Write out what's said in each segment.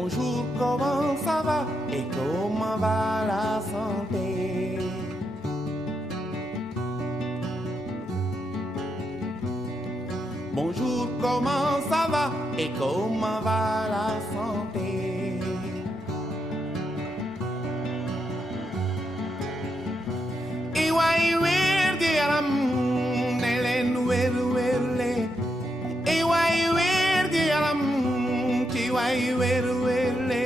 Bonjour, comment ça va et comment va la santé? Bonjour, comment ça va et comment va la santé? Iwai werdi alam nelen werwerle. Iwai werdi alam chiwai werwerle.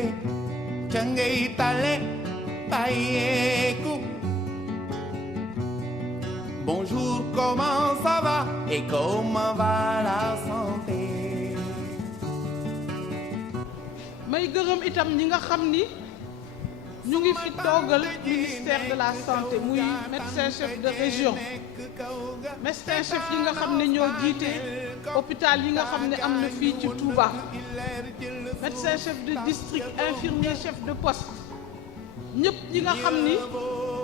Changei tale payeku. Bonjour, comment ça va et comment va la santé? may gërëm itam ñi nga xam ni ñu ngi fi toogal ministère de la santé muy médecin chef de région médecin chef yi nga xam ne ñoo jiite hôpital yi nga xam ne am na fii ci Touba médecin chef de district infirmier chef de poste ñëpp ñi nga xam ni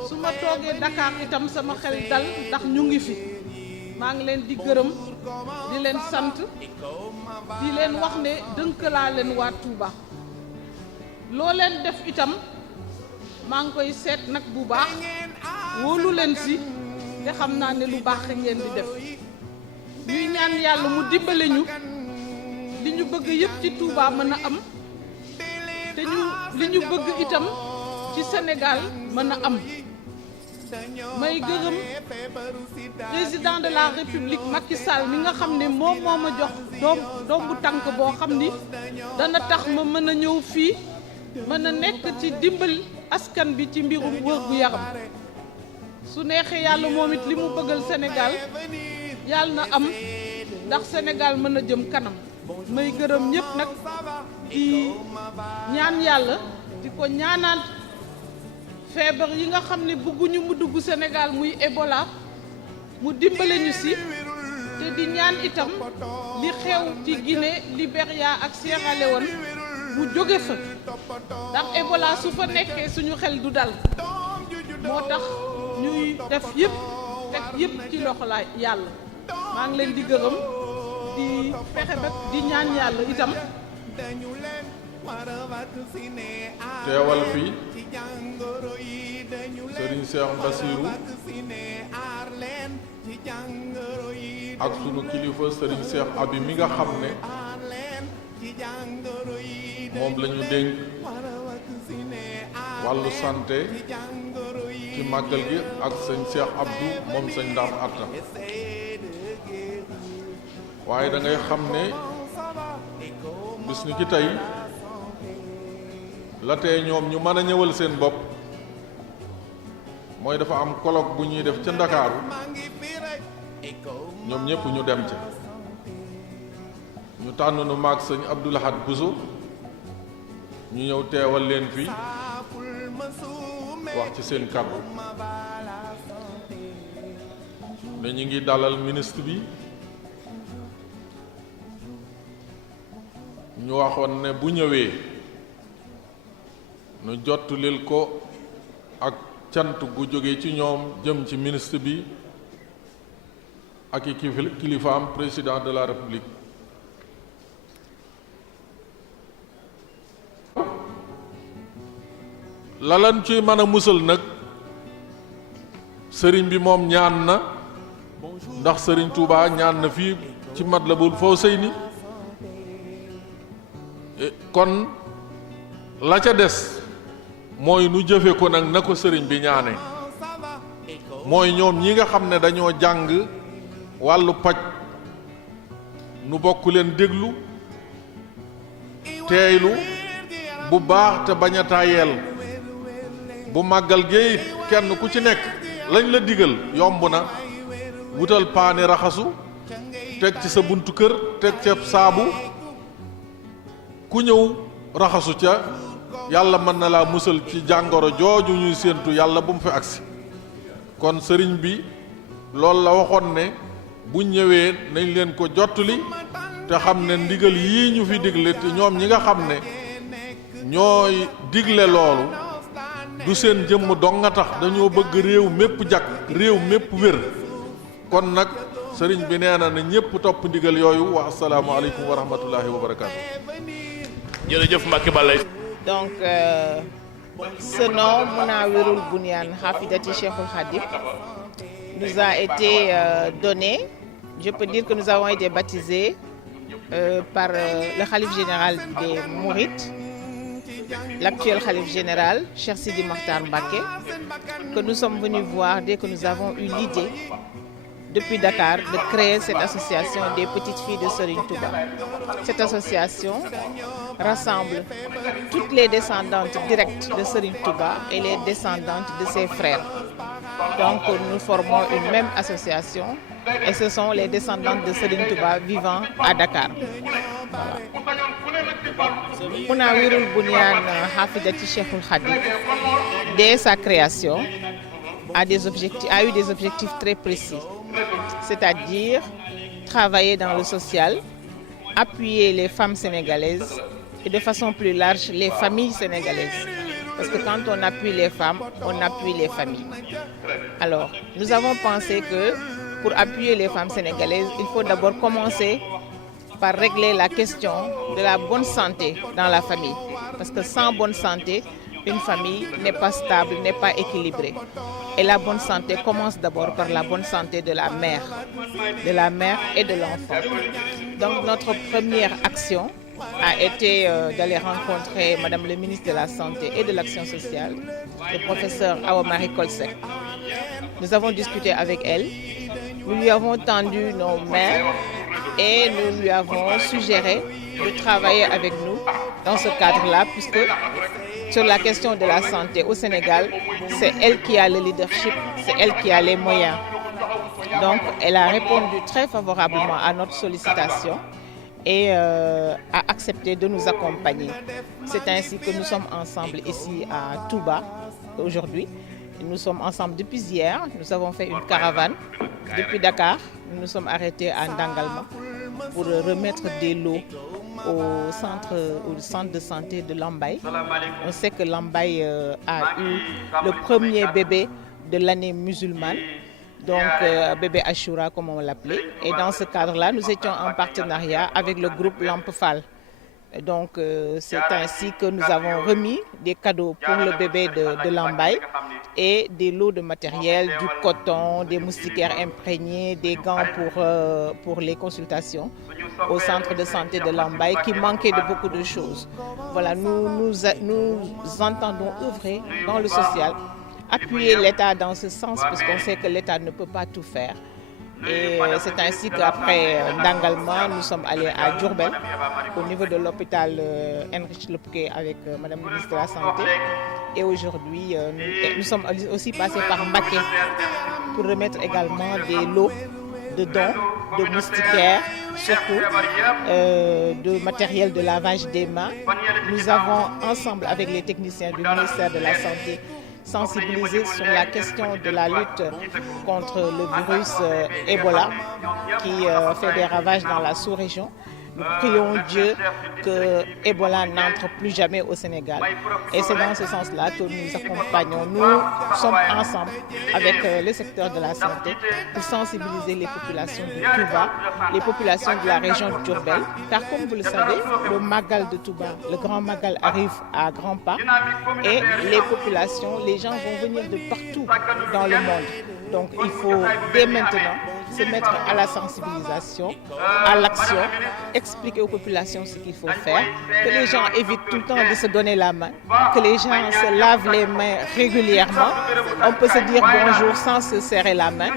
su ma toogee Dakar itam sama xel dal ndax ñu ngi fi maa ngi leen di gërëm di leen sant di leen wax ne dënk laa leen waa Touba loo leen def itam maa ngi koy seet nag bu baax wóolu leen si te xam naa ne lu baax ngeen di def ñuy ñaan yàlla mu dimbale ñu li ñu bëgg yëpp ci Touba mën a am te li ñu bëgg itam ci Sénégal mën a am may gërëm président de la République Macky Sall mi nga xam ne moom moo ma jox doom bu tànk boo xam ni dana tax ma mën a ñëw fii mën a nekk ci dimbal askan bi ci mbirum wër gu yaram su neexee yàlla moom it li mu bëggal Sénégal yàlla na am ndax Sénégal mën a jëm kanam may gërëm ñëpp nag di ñaan yàlla di ko ñaanal feebar yi nga xam ne bëgguñu mu dugg Sénégal muy Ebola mu dimbale ñu si te di ñaan itam li xew ci Guinée Libéria ak Sierra Leone mu jóge fa ndax Ebola su fa nekkee suñu xel du dal moo tax ñuy def yëpp teg yëpp ci loxo la yàlla maa ngi leen di gërëm di fexe ba di ñaan yàlla itam teewal fii Serigne Cheikh Bassirou ak sunu kilifa Serigne Cheikh Abi mi nga xam ne moom la ñu dénk wàllu santé ci màggal gi ak sëñ Cheikh Abdou moom sëñ Ndam Atta waaye da ngay xam ne bis ni ki tey la tee ñoom ñu mën a ñëwal seen bopp mooy dafa am colloque bu ñuy def ca Ndakaaru ñoom ñëpp ñu dem ca ñu tànn nu maag sëñ Abdou Lahad Bousso ñu ñëw teewal leen fii wax ci seen kàddu ne ñu ngi dalal ministre bi ñu waxoon ne bu ñëwee nu jottulil ko ak cant gu jóge ci ñoom jëm ci ministre bi ak i kilifaam président de la république lalan ci mën a musal nag sëriñ bi moom ñaan na ndax sëriñ Touba ñaan na fii ci Matlabul Fawzayni kon la ca des mooy nu jëfe ko nag na ko sëriñ bi ñaane mooy ñoom ñi nga xam ne dañoo jàng wàllu paj nu bokk leen déglu teeylu bu baax te bañ a tàyyeel bu màggal géey kenn ku ci nekk lañ la digal yomb na wutal paani raxasu teg ci sa buntu kër teg ca saabu ku ñëw raxasu ca yàlla mën na laa musal ci jàngoro jooju ñuy séentu yàlla bu mu fi agsi kon sëriñ bi loolu la waxoon ne bu ñëwee nañ leen ko jottali te xam ne ndigal yii ñu fi digle te ñoom ñi nga xam ne ñooy digle loolu du seen jëmm dong nga tax dañoo bëgg réew mépp jag réew mépp wér kon nag sëriñ bi nee na ne ñépp topp ndigal yooyu wa assalaamu aleykum wa rahmatullahi wa barakaatu. jërëjëf Mbacké Balaye. Donc ce nom Munawwirul Bunyan Hafidati Cheikhoul Khadim nous a été donné. Je peux dire que nous avons été baptisés par le khalife général des Mourides, l'actuel khalife général, Cheikh Sidi Mokhtar Mbacké, que nous sommes venus voir dès que nous avons eu l'idée, depuis Dakar, de créer cette association des petites filles de Serigne Touba. Cette association rassemble toutes les descendantes directes de Serigne Touba et les descendantes de ses frères. Donc nous formons une même association et ce sont les descendantes de Serigne Touba vivant à Dakar. Munawwirul Bunyan Hafidati Cheikhoul Khadim, dès sa création, a eu des objectifs très précis, c'est-à-dire travailler dans le social, appuyer les femmes sénégalaises et de façon plus large les familles sénégalaises. Parce que quand on appuie les femmes, on appuie les familles. Alors, nous avons pensé que pour appuyer les femmes sénégalaises, il faut d'abord commencer par régler la question de la bonne santé dans la famille. Parce que sans bonne santé, une famille n'est pas stable, n'est pas équilibrée. Et la bonne santé commence d'abord par la bonne santé de la mère et de l'enfant. Donc notre première action a été d'aller rencontrer Madame le ministre de la Santé et de l'Action sociale, le professeur Awa Marie Coll Seck. Nous avons discuté avec elle, nous lui avons tendu nos mains et nous lui avons suggéré de travailler avec nous dans ce cadre-là, puisque sur la question de la santé au Sénégal, c'est elle qui a le leadership, c'est elle qui a les moyens. Donc elle a répondu très favorablement à notre sollicitation et a accepté de nous accompagner. C'est ainsi que nous sommes ensemble ici à Touba aujourd'hui. Nous sommes ensemble depuis hier. Nous avons fait une caravane depuis Dakar. Nous nous sommes arrêtés à Ndangalma pour remettre des lots au centre de santé de Lambaye. On sait que Lambaye a eu le premier bébé de l'année musulmane, donc bébé Ashura comme on l'appelait. Et dans ce cadre-là, nous étions en partenariat avec le groupe Lamp Fall. Donc c'est ainsi que nous avons remis des cadeaux pour le bébé de Lambaye et des lots de matériel, du coton, des moustiquaires imprégnés, des gants pour les consultations au centre de santé de Lambaye qui manquait de beaucoup de choses. Voilà, nous entendons œuvrer dans le social, appuyer l'État dans ce sens parce qu'on sait que l'État ne peut pas tout faire. Et c'est ainsi qu'après Ndangalma, nous sommes allés à Diourbel, au niveau de l'hôpital Heinrich Lopke avec Madame le ministre de la Santé. Et aujourd'hui, nous sommes aussi passés par Mbacké pour remettre également des lots de dons, de moustiquaires, surtout de matériel de lavage des mains. Nous avons ensemble avec les techniciens du ministère de la Santé sensibiliser sur la question de la lutte contre le virus Ebola qui fait des ravages dans la sous-région. Nous prions Dieu que Ebola n'entre plus jamais au Sénégal. Et c'est dans ce sens-là que nous accompagnons. Nous sommes ensemble avec le secteur de la santé pour sensibiliser les populations de Touba, les populations de la région de Diourbel. Car comme vous le savez, le Magal de Touba, le grand Magal arrive à grands pas. Et les populations, les gens vont venir de partout dans le monde. Donc il faut dès maintenant se mettre à la sensibilisation, à l'action, expliquer aux populations ce qu'il faut faire, que les gens évitent tout le temps de se donner la main, que les gens se lavent les mains régulièrement. On peut se dire bonjour sans se serrer la main.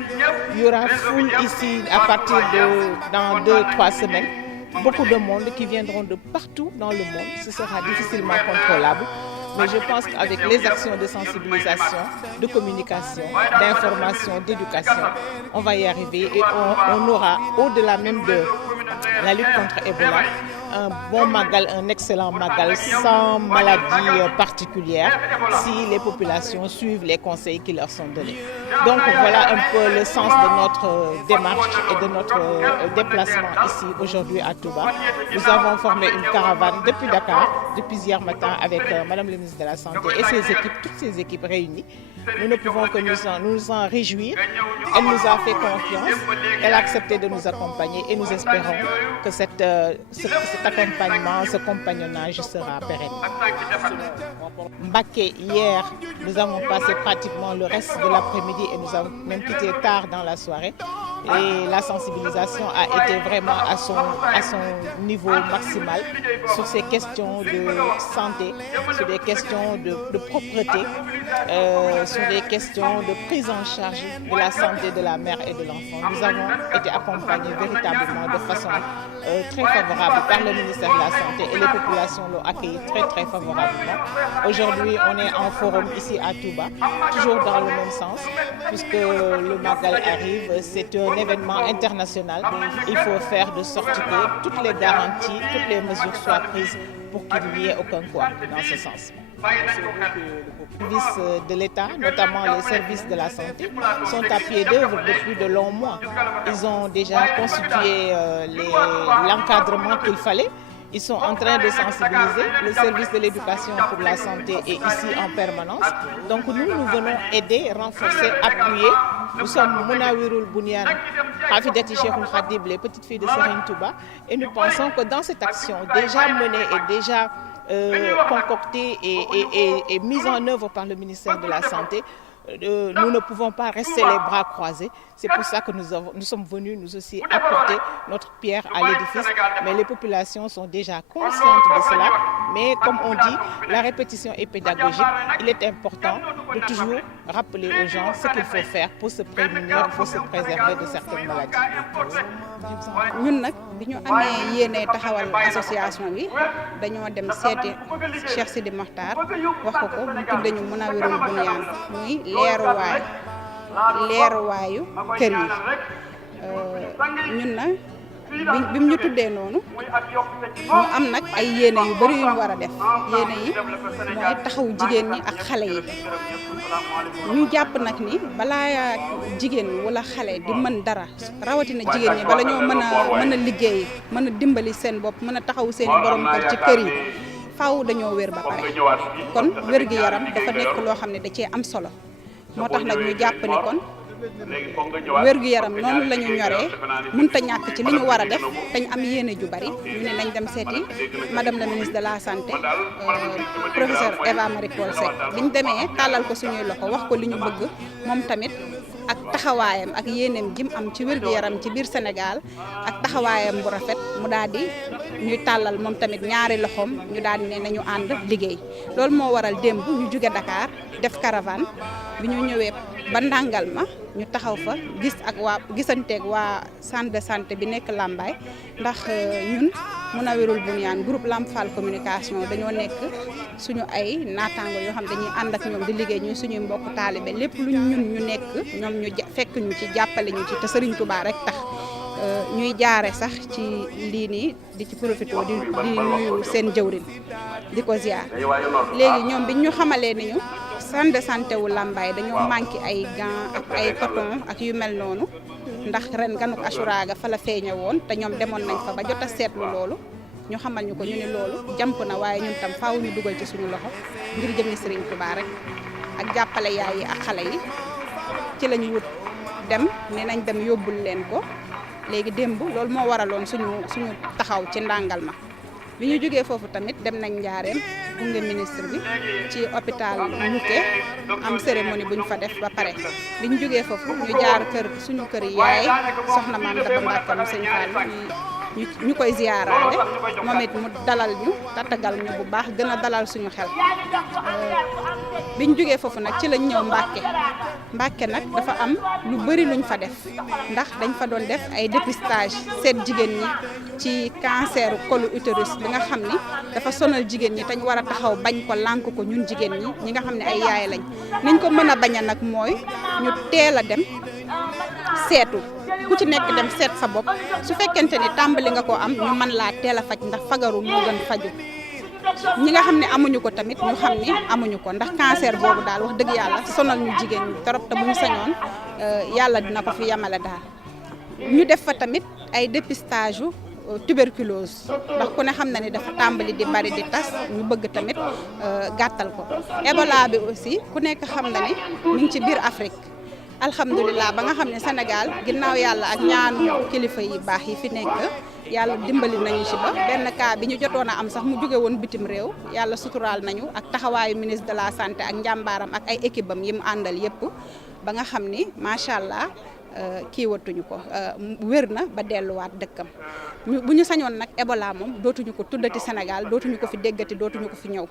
Il y aura foule ici à partir de dans 2-3 semaines. Beaucoup de monde qui viendront de partout dans le monde. Ce sera difficilement contrôlable. Mais je pense qu'avec les actions de sensibilisation, de communication, d'information, d'éducation, on va y arriver et on aura, au-delà même de la lutte contre Ebola, un bon Magal, un excellent Magal sans maladie particulière si les populations suivent les conseils qui leur sont donnés. Donc voilà un peu le sens de notre démarche et de notre déplacement ici aujourd'hui à Touba. Nous avons formé une caravane depuis Dakar, depuis hier matin avec Madame le ministre de la Santé et ses équipes, toutes ses équipes réunies. Nous ne pouvons que nous en réjouir. Elle nous a fait confiance, elle a accepté de nous accompagner et nous espérons que cet accompagnement, ce compagnonnage sera pérenne. Mbacké, hier, nous avons passé pratiquement le reste de l'après-midi et nous avons même quitté tard dans la soirée. Et la sensibilisation a été vraiment à son niveau maximal sur ces questions de santé, sur des questions de propreté, sur des questions de prise en charge de la santé de la mère et de l'enfant. Nous avons été accompagnés véritablement de façon très favorable par le ministère de la Santé et les populations l'ont accueilli très favorablement. Aujourd'hui, on est en forum ici à Touba, toujours dans le même sens, puisque le Magal arrive, c'est un événement international. Il faut faire de sorte que toutes les garanties, toutes les mesures soient prises pour qu'il n'y ait aucun couac dans ce sens. Les services de l'État, notamment les services de la santé, sont à pied d'œuvre depuis de longs mois. Ils ont déjà constitué l'encadrement qu'il fallait. Ils sont en train de sensibiliser. Le service de l'éducation pour la santé est ici en permanence. Donc nous venons aider, renforcer, appuyer. Nous sommes Mounawirul Bouniane, Hafidati Cheikhoul Khadim, les petites filles de Serigne Touba. Et nous pensons que dans cette action déjà menée et déjà concoctée et mise en œuvre par le ministère de la Santé, nous ne pouvons pas rester les bras croisés. C'est pour ça que nous sommes venus nous aussi apporter notre pierre à l'édifice. Mais les populations sont déjà conscientes de cela. Mais comme on dit, la répétition est pédagogique. Il est important de toujours rappeler aux gens ce qu'il faut faire pour se prémunir, pour se préserver de certaines maladies. ñun nag bi ñu amee yéene taxawal association bi dañoo dem seeti Cheikh Sidi Mokhtar wax ko mu tudde ñu Mounawirul Bouniane muy leeruwaayu kër yi ñun nag bi mu ñu tuddee noonu ñu am nag ay yéene yu bari yu ñu war a def yéene yi mooy taxawu jigéen ñi ak xale yi ñu jàpp nag ni balaa jigéen wala xale di mën dara rawatina jigéen ñi bala ñoo mën a liggéey mën a dimbali seen bopp mën a taxawu seen borom kër ci kër yi faaw dañoo wér ba pare kon wér gi yaram dafa nekk loo xam ne da cee am solo moo tax nag ñu jàpp ni kon wér-gu-yaram noonu la ñu ñoree mënta ñàkk ci li ñu war a def te ñu am yéene ju bari ñu ne nañ dem seeti madame la ministre de la santé professeur Eva Marie Coll Seck bi ñu demee tàllal ko suñuy loxo wax ko li ñu bëgg moom tamit ak taxawaayam ak yéeneem jim am ci wér-gu-yaram ci biir Sénégal ak taxawaayam bu rafet mu daal di ñuy tàllal moom tamit ñaari loxoom ñu daal di ne nañu ànd liggéey loolu moo waral démb ñu jóge Dakar def caravane bi ñu ñëwee ba ndàngal ma ñu taxaw fa gisanteeg waa centre de santé bi nekk Lambaye ndax ñun Mounawirul Bouniane groupe Lamp Fall communication dañoo nekk suñu ay naataango yoo xam dañuy ànd ak ñoom di liggéey ñu suñuy mbokk taalibe lépp lu ñu nekk ñoom ñu fekk ñu ci jàppale ñu ci te Serigne Touba rek tax ñuy jaare sax ci lii nii di ci profité di nuyu seen jëwrin di ko ziar léegi ñoom biñ ñu xamalee ni ñu centre de santé wu Lambaye dañoo manqué ay gants ak ay coton ak yu mel noonu ndax ren ganuk Achoura ga fa la feeñe woon te ñoom demoon nañ fa ba jot a seetlu loolu ñu xamal ñu ko ñu ne loolu jàmp na waaye ñun tam faaw ñu dugal ci suñu loxo ngir jëmmi Serigne Touba rek ak jàppale yaay yi ak xale yi ci la ñu wut dem ne nañ dem yóbbul leen ko léegi démb loolu moo waraloon suñu taxaw ci ndàngal ma bi ñu jógee foofu tamit dem nañ Njaareem gunge ministre bi ci hôpital Mouké am cérémonie bu ñu fa def ba pare bi ñu jógee foofu ñu jaar suñu kër yaay soxna maam Daba Mbàkke mu sëñ Fall ñu koy ziyaaraale moom it mu dalal ñu tatagal ñu bu baax gën a dalal suñu xel bi ñu jógee foofu nag ci lañ ñëw Mbàkke nag dafa am lu bari luñ fa def ndax dañ fa doon def ay dépistage seet jigéen ñi ci cancer colu utérus bi nga xam ni dafa sonal jigéen ñi te ñu war a taxaw bañ ko lànk ko ñun jigéen ñi nga xam ne ay yaay lañ niñ ko mën a baña nag mooy ñu teel a dem seetu ku ci nekk dem seet sa bopp su fekkente ni tàmbali nga ko am ñu mën laa teel a faj ndax fagaru moo gën faju ñi nga xam ne amuñu ko tamit ñu xam ni amuñu ko ndax cancer boobu daal wax dëgg yàlla sonal ñu jigéen ñi trop te bu ñu sañoon yàlla dina ko fi yamale daal ñu def fa tamit ay dépistage tuberculose ndax ku ne xam na ni dafa tàmbali di bari di tas ñu bëgg tamit gàttal ko. Ebola bi aussi ku nekk xam na ni ñu ngi ci biir Afrique alhamdulilah ba nga xam ne Sénégal ginnaaw yàlla ak ñaanu kilifa yi baax yi fi nekk yàlla dimbali nañu ci ba benn cas bi ñu jotoon a am sax mu jóge woon bitim réew yàlla suturaal nañu ak taxawaayu ministre de la santé ak njàmbaaram ak ay équipe am yi mu àndal yépp ba nga xam ni macha allah. Kii watuñu ko wér na ba delluwaat dëkkam bu ñu sañoon nag Ebola moom dootuñu ko tuddati Sénégal dootuñu ko fi déggati dootuñu ko fi ñëw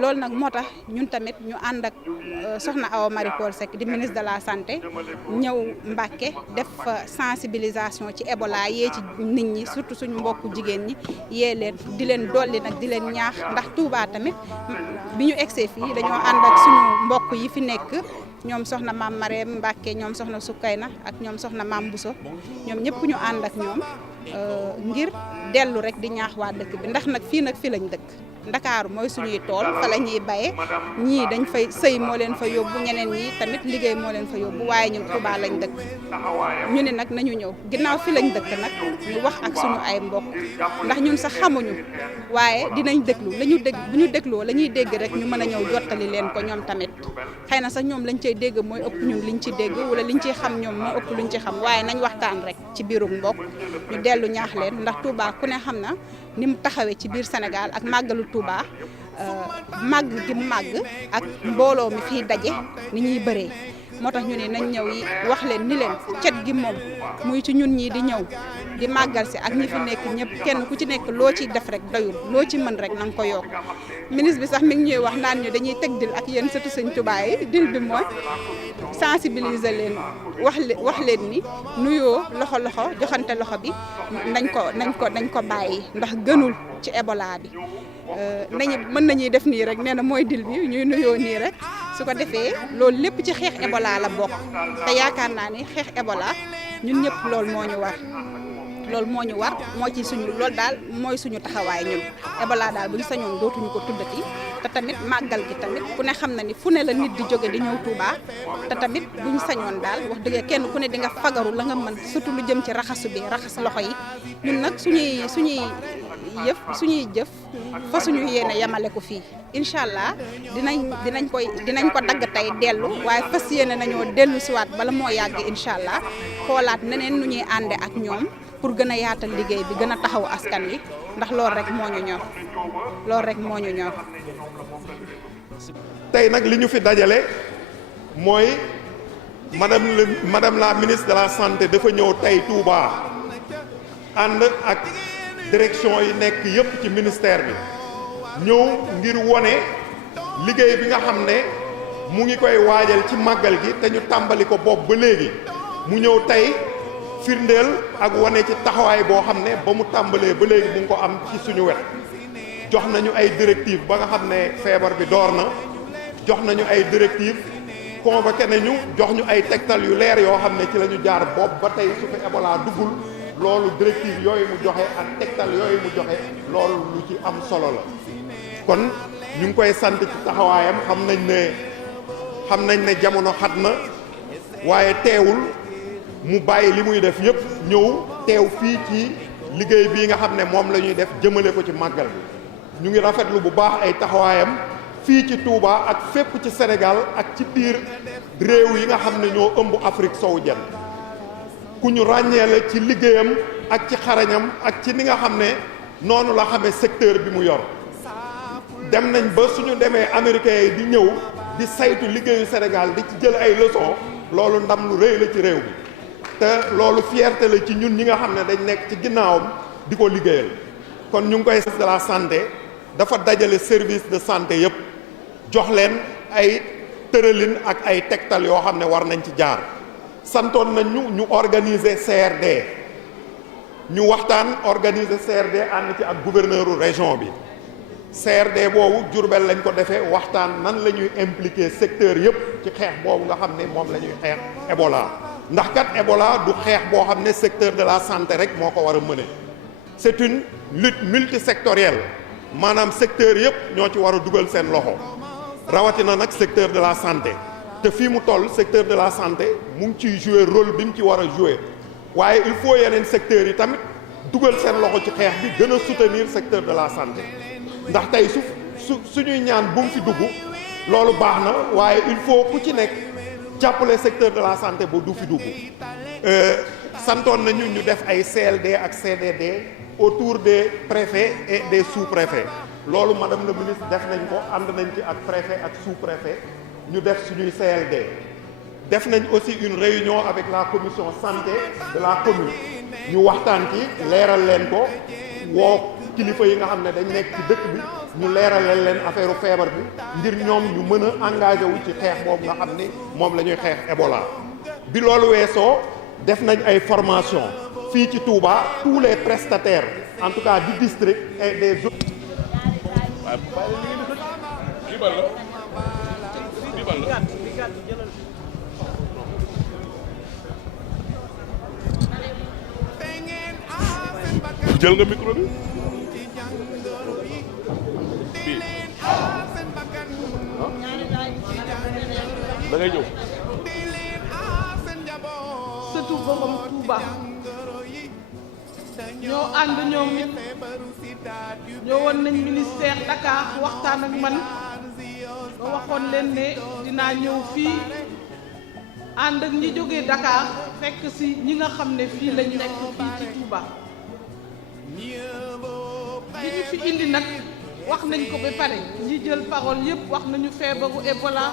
loolu nag moo tax ñun tamit ñu ànd ak soxna Awa Marie Coll Seck di ministre de la santé ñëw Mbacké def sensibilisation ci Ebola yee ci nit ñi surtout suñu mbokku jigéen ñi yee leen di leen dolli nag di leen ñaax ndax Touba tamit bi ñu egsee fii dañoo ànd ak suñu mbokk yi fi nekk ñoom soxna maam Marème Mbacké ñoom soxna Sukayna ak ñoom soxna maam Bousso ñoom ñëpp ñu ànd ak ñoom ngir dellu rek di ñaax waa dëkk bi ndax nag fii lañ dëkk Ndakaaru mooy suñuy tool fa la ñuy baye ñii dañ fay sëy moo leen fa yóbbu ñeneen ñi tamit liggéey moo leen fa yóbbu waaye ñun Touba lañ dëkk ñu ne nag nañu ñëw ginnaaw fi lañ dëkk nag ñu wax ak suñu ay mbokk ndax ñun sax xamuñu waaye dinañ déglu bu ñu dégloo la ñuy dégg rek ñu mën a ñëw jottali leen ko ñoom tamit xëy na sax ñoom lañ cay dégg mooy ëpp ñun liñ ci dégg wala liñ ciy xam ñoom moo ëpp luñ ci xam waaye nañ waxtaan rek ci biirum mbokk ñu dellu ñaax leen ndax Touba ku ne xam na ni mu taxawee ci biir Sénégal ak màggalu Touba màgg gi màgg ak mbooloo mi fii daje ni ñuy bëree moo tax ñu ne nañ ñëw yi wax leen ni leen cet gi moom muy ci ñun ñii di ñëw di màggal si ak ñi fi nekk ñëpp kenn ku ci nekk loo ci def rek doyul loo ci mën rek na nga ko yokk ministre bi sax mi ngi ñuy wax naan ñu dañuy teg dil ak yéen sëtu Sëñ Touba yi dil bi mooy sensibiliser leen wax leen ni nuyoo loxo joxante loxo bi nañ ko bàyyi ndax gënul ci Ebola bi mën nañuy def nii rek nee na mooy dil bi ñuy nuyoo nii rek su ko defee loolu lépp ci xeex Ebola la bokk te yaakaar naa ni xeex Ebola ñun ñëpp loolu moo ñu war moo ci suñu loolu daal mooy suñu taxawaay ñun Ebola daal bu ñu sañoon dootuñu ko tuddati te tamit màggal gi tamit ku ne xam na ni fu ne la nit di jóge di ñëw Touba te tamit bu ñu sañoon daal wax dëgg kenn ku ne di nga fagaru la nga mën surtout lu jëm ci raxasu bi raxas loxo yi ñun nag suñuy jëf fa suñu yéene yamale ko fii incha allah dinañ ko dagg tey dellu waaye fas yéene nañoo dellu siwaat bala moo yàgg incha allah xoolaat neneen nu ñuy ànde ak ñoom pour gën a yaatal liggéey bi gën a taxaw askan wi ndax loolu rek moo ñu ñor tey nag li ñu fi dajale mooy madame la ministre de la santé dafa ñëw tey Touba ànd ak direction yi nekk yépp ci ministère bi ñëw ngir wone liggéey bi nga xam ne mu ngi koy waajal ci màggal gi te ñu tàmbali ko bopp ba léegi mu ñëw tey firndeel ak wane ci taxawaay boo xam ne ba mu tàmbalee ba léegi mu ngi ko am ci suñu wet jox nañu ay directives ba nga xam ne feebar bi door na jox nañu ay directives convoqué nañu jox ñu ay tegtal yu leer yoo xam ne ci la ñu jaar bopp ba tey su fi Ebola duggul loolu directive yooyu mu joxe ak tegtal yooyu mu joxe loolu lu ci am solo la kon ñu ngi koy sant ci taxawaayam xam nañ ne jamono xat na waaye teewul mu bàyyi li muy def yépp ñëw teew fii ci liggéey bii nga xam ne moom la ñuy def jëmale ko ci màggal bi ñu ngi rafetlu bu baax ay taxawaayam fii ci Touba ak fépp ci Sénégal ak ci biir réew yi nga xam ne ñoo ëmb Afrique sowu jant ku ñu ràññee la ci liggéeyam ak ci xarañam ak ci ni nga xam ne noonu la xamee secteur bi mu yor dem nañ ba suñu demee américains yi di ñëw di saytu liggéeyu Sénégal di ci jël ay leçons loolu ndam lu rëy la ci réew bi te loolu fierté la ci ñun ñi nga xam ne dañ nekk ci ginnaawam di ko liggéeyal kon ñu ngi koy de la santé dafa dajale service de santé yépp jox leen ay tëralin ak ay tegtal yoo xam ne war nañ ci jaar santoon nañ ñu organiser CRD ñu waxtaan organiser CRD ànd ci ak gouverneuru région bi CRD boobu Diourbel lañ ko defee waxtaan nan la ñuy impliquer secteur yépp ci xeex boobu nga xam ne moom la ñuy xeex Ebola ndax kat Ebola du xeex boo xam ne secteur de la santé rek moo ko war a mëne c'est une lutte multisectorielle maanaam secteur yépp ñoo ci war a dugal seen loxo rawatina nag secteur de la santé te fii mu toll secteur de la santé mu ngi ciy jouer rôle bi mu ci war a jouer waaye il faut yeneen secteurs yi tamit dugal seen loxo ci xeex bi gën a soutenir secteur de la santé ndax tey suñuy ñaan bu mu fi dugg loolu baax na waaye il faut ku ci nekk jàppale secteur de la santé ba du fi dugg santoon nañu ñu def ay CLD ak CDD autour des préfets et des sous-préfets loolu madame la ministre def nañ ko ànd nañ ci ak préfet ak sous-préfet ñu def suñuy CLD def nañ aussi une réunion avec la commission santé de la commune ñu waxtaan ci leeral leen ko woo kilifa yi nga xam ne dañ nekk ci dëkk bi ñu leeralal leen affaire feebar bi ngir ñoom ñu mën a engagé wu ci xeex boobu nga xam ni moom la ñuy xeex Ebola. bi loolu weesoo def nañ ay formation fii ci Touba tous les prestataires en tout cas du district et des autres. jël nga micro bi da ngay ñëw surtout borom Touba ñoo ànd ñoom it ñoo woon nañ ministère Dakar waxtaan ak man ba waxoon leen ne dinaa ñëw fii ànd ak ñi jógee Dakar fekk si ñi nga xam ne fii lañ nekk fii ci Touba li ñu fi indi nag wax nañ ko ba pare ñi jël parole yépp wax nañu feebaru Ebola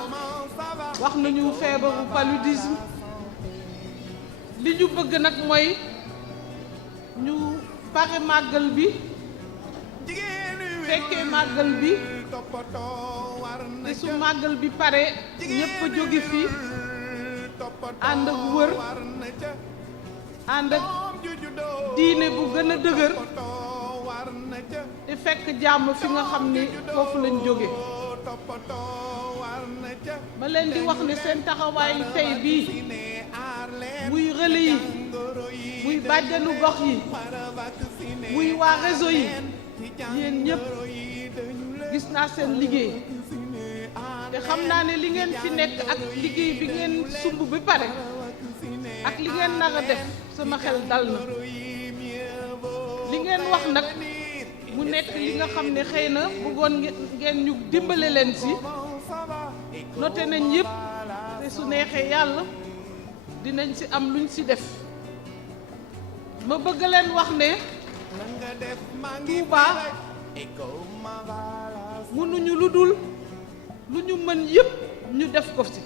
wax nañu feebaru paludisme li ñu bëgg nag mooy ñu pare màggal bi fekkee màggal bi te su màggal bi pare ñépp a jóge fii ànd ak wër ànd ak diine bu gën a dëgër te fekk jàmm fi nga xam ni foofu lañ jóge ma leen di wax ne seen taxawaay tey bii muy relais yi muy bàjjanu gox yi muy waa réseau yi yéen ñëpp gis naa seen liggéey te xam naa ne li ngeen fi nekk ak liggéey bi ngeen sumb bi pare ak li ngeen nar a def sama xel dal na li ngeen wax nag mu nekk li nga xam ne xëy na bëggoon ngeen ñu dimbale leen si noté nañ yëpp te su neexee yàlla dinañ si am luñ si def ma bëgg leen wax ne Touba mënuñu lu dul lu ñu mën yëpp ñu def ko si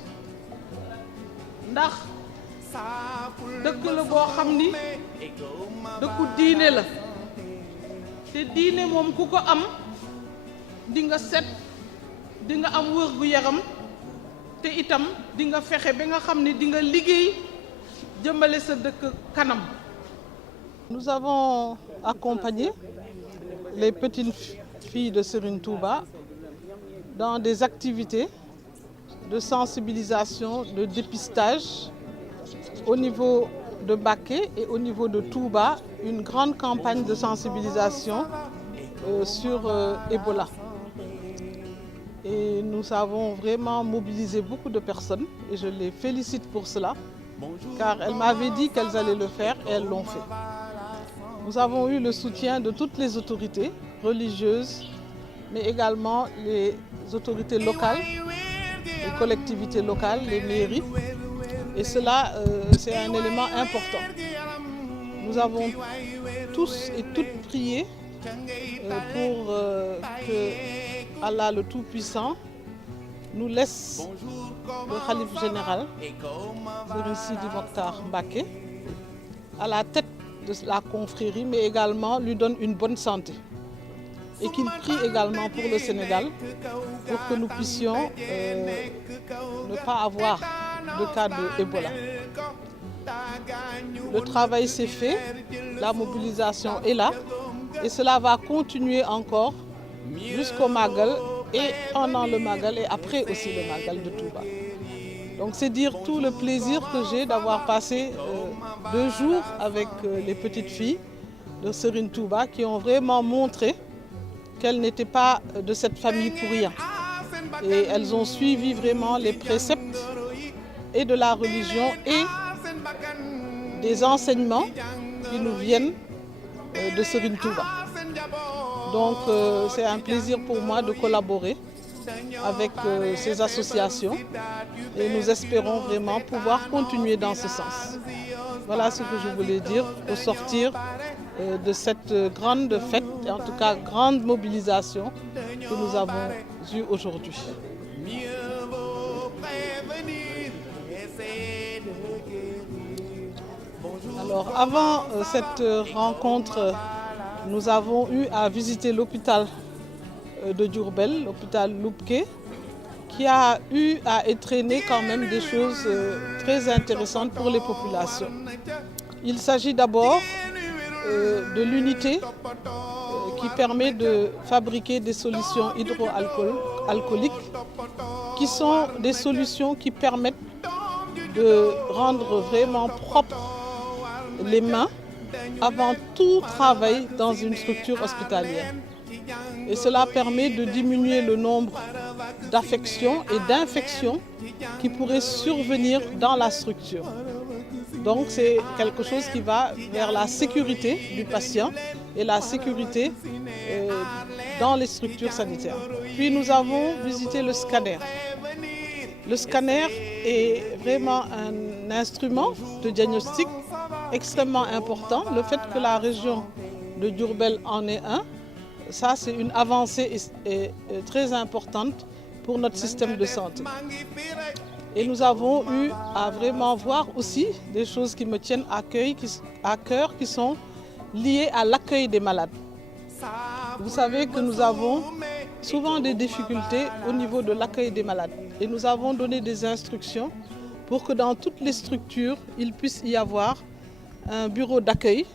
ndax dëkk la boo xam ni dëkku diine la te diine moom ku ko am di nga set di nga am wër gu yaram te itam di nga fexe ba nga xam ne di nga liggéey jëmale sa dëkk kanam. Nous avons accompagné les petites filles de Serigne Touba dans des activités de sensibilisation, de dépistage au niveau de Mbacké et au niveau de Touba, une grande campagne de sensibilisation sur Ebola. Et nous avons vraiment mobilisé beaucoup de personnes et je les félicite pour cela, car elles m'avaient dit qu'elles allaient le faire et elles l'ont fait. Nous avons eu le soutien de toutes les autorités religieuses, mais également les autorités locales, les collectivités locales, les mairies. Et cela, c'est un élément important. Nous avons tous et toutes prié pour que Allah le Tout-Puissant nous laisse le Khalife général, Serigne Sidi Mokhtar Mbacké, à la tête de la confrérie, mais également lui donne une bonne santé. Et qu'il prie également pour le Sénégal, pour que nous puissions ne pas avoir de cas de Ebola. Le travail s'est fait, la mobilisation est là, et cela va continuer encore jusqu'au Magal et pendant le Magal et après aussi le Magal de Touba. Donc c'est dire tout le plaisir que j'ai d'avoir passé 2 jours avec les petites filles de Serigne Touba qui ont vraiment montré qu'elles n'étaient pas de cette famille pour rien. Et elles ont suivi vraiment les préceptes et de la religion et des enseignements qui nous viennent de Serigne Touba. Donc c'est un plaisir pour moi de collaborer avec ces associations et nous espérons vraiment pouvoir continuer dans ce sens. Voilà ce que je voulais dire au sortir de cette grande fête, et en tout cas grande mobilisation que nous avons eue aujourd'hui. Alors avant cette rencontre, nous avons eu à visiter l'hôpital de Diourbel, l'hôpital Loupké, qui a eu à étraîner quand même des choses très intéressantes pour les populations. Il s'agit d'abord de l'unité qui permet de fabriquer des solutions hydroalcooliques qui sont des solutions qui permettent de rendre vraiment propres les mains avant tout travail dans une structure hospitalière. Et cela permet de diminuer le nombre d'affections et d'infections qui pourraient survenir dans la structure. Donc c'est quelque chose qui va vers la sécurité du patient et la sécurité dans les structures sanitaires. Puis nous avons visité le scanner. Le scanner est vraiment un instrument de diagnostic extrêmement important. Le fait que la région de Diourbel en ait un, ça c'est une avancée très importante pour notre système de santé. Et nous avons eu à vraiment voir aussi des choses qui me tiennent à cœur, qui sont liées à l'accueil des malades. Vous savez que nous avons souvent des difficultés au niveau de l'accueil des malades. Et nous avons donné des instructions pour que dans toutes les structures, il puisse y avoir un bureau d'accueil,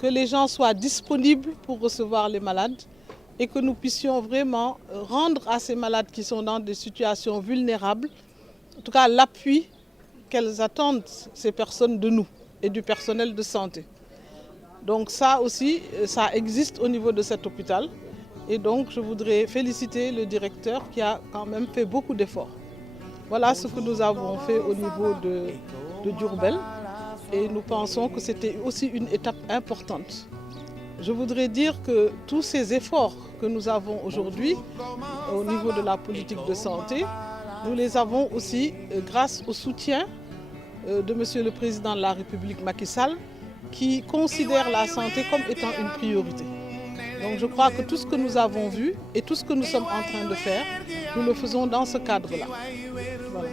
que les gens soient disponibles pour recevoir les malades et que nous puissions vraiment rendre à ces malades qui sont dans des situations vulnérables, en tout cas l'appui qu'elles attendent, ces personnes, de nous et du personnel de santé. Donc ça aussi, ça existe au niveau de cet hôpital. Et donc je voudrais féliciter le directeur qui a quand même fait beaucoup d'efforts. Voilà ce que nous avons fait au niveau de Diourbel. Et nous pensons que c'était aussi une étape importante. Je voudrais dire que tous ces efforts que nous avons aujourd'hui au niveau de la politique de santé, nous les avons aussi grâce au soutien de Monsieur le Président de la République Macky Sall, qui considère la santé comme étant une priorité. Donc je crois que tout ce que nous avons vu et tout ce que nous sommes en train de faire, nous le faisons dans ce cadre-là. Voilà.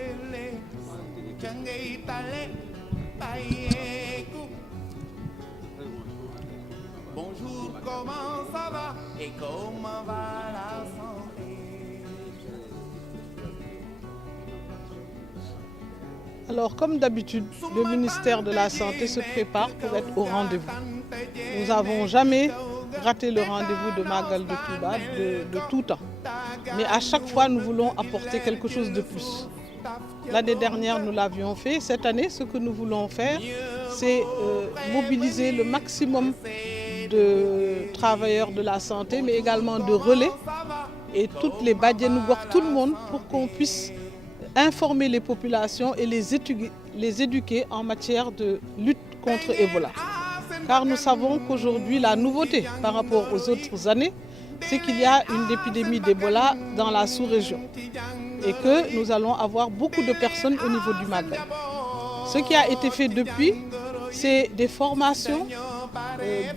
Bonjour, comment ça va et comment va la santé? Alors, comme d'habitude, le ministère de la Santé se prépare pour être au rendez-vous. Nous n'avons jamais raté le rendez-vous de Magal de Touba de tout temps. Mais à chaque fois, nous voulons apporter quelque chose de plus. L'année dernière, nous l'avions fait. Cette année, ce que nous voulons faire, c'est mobiliser le maximum de travailleurs de la santé, mais également de relais et toutes les Badianougor, tout le monde, pour qu'on puisse informer les populations et les éduquer en matière de lutte contre Ebola. Car nous savons qu'aujourd'hui, la nouveauté par rapport aux autres années, c'est qu'il y a une épidémie d'Ebola dans la sous-région et que nous allons avoir beaucoup de personnes au niveau du Magal. Ce qui a été fait depuis, c'est des formations,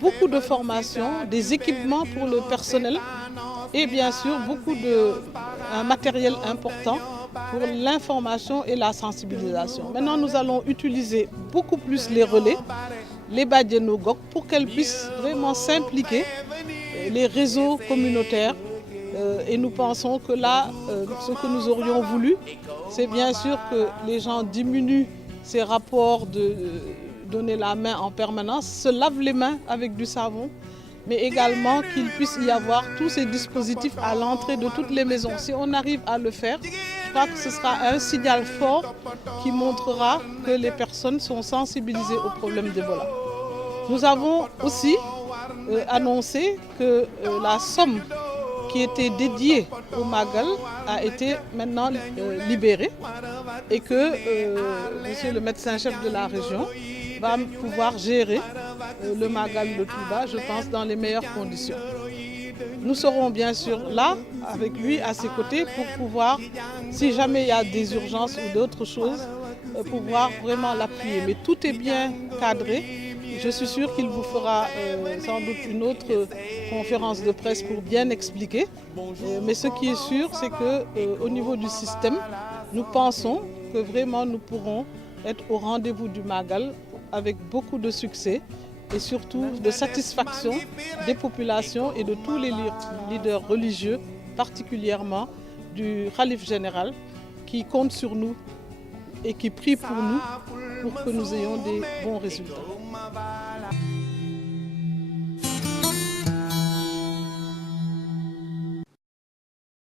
beaucoup de formations, des équipements pour le personnel et bien sûr beaucoup de matériel important pour l'information et la sensibilisation. Maintenant, nous allons utiliser beaucoup plus les relais, les Badianougok, pour qu'elles puissent vraiment s'impliquer, les réseaux communautaires. Et nous pensons que là, ce que nous aurions voulu, c'est bien sûr que les gens diminuent ces rapports de donner la main en permanence, se lavent les mains avec du savon, mais également qu'il puisse y avoir tous ces dispositifs à l'entrée de toutes les maisons. Si on arrive à le faire, je crois que ce sera un signal fort qui montrera que les personnes sont sensibilisées au problème d'Ebola. Nous avons aussi annoncé que la somme qui était dédiée au Magal a été maintenant libérée et que monsieur le médecin-chef de la région va pouvoir gérer le Magal de Touba, je pense, dans les meilleures conditions. Nous serons bien sûr là, avec lui, à ses côtés, pour pouvoir, si jamais il y a des urgences ou d'autres choses, pouvoir vraiment l'appuyer. Mais tout est bien cadré. Je suis sûre qu'il vous fera sans doute une autre conférence de presse pour bien expliquer. Mais ce qui est sûr, c'est qu'au niveau du système, nous pensons que vraiment nous pourrons être au rendez-vous du Magal avec beaucoup de succès et surtout de satisfaction des populations et de tous les leaders religieux, particulièrement du Khalife général, qui compte sur nous et qui prie pour nous pour que nous ayons des bons résultats.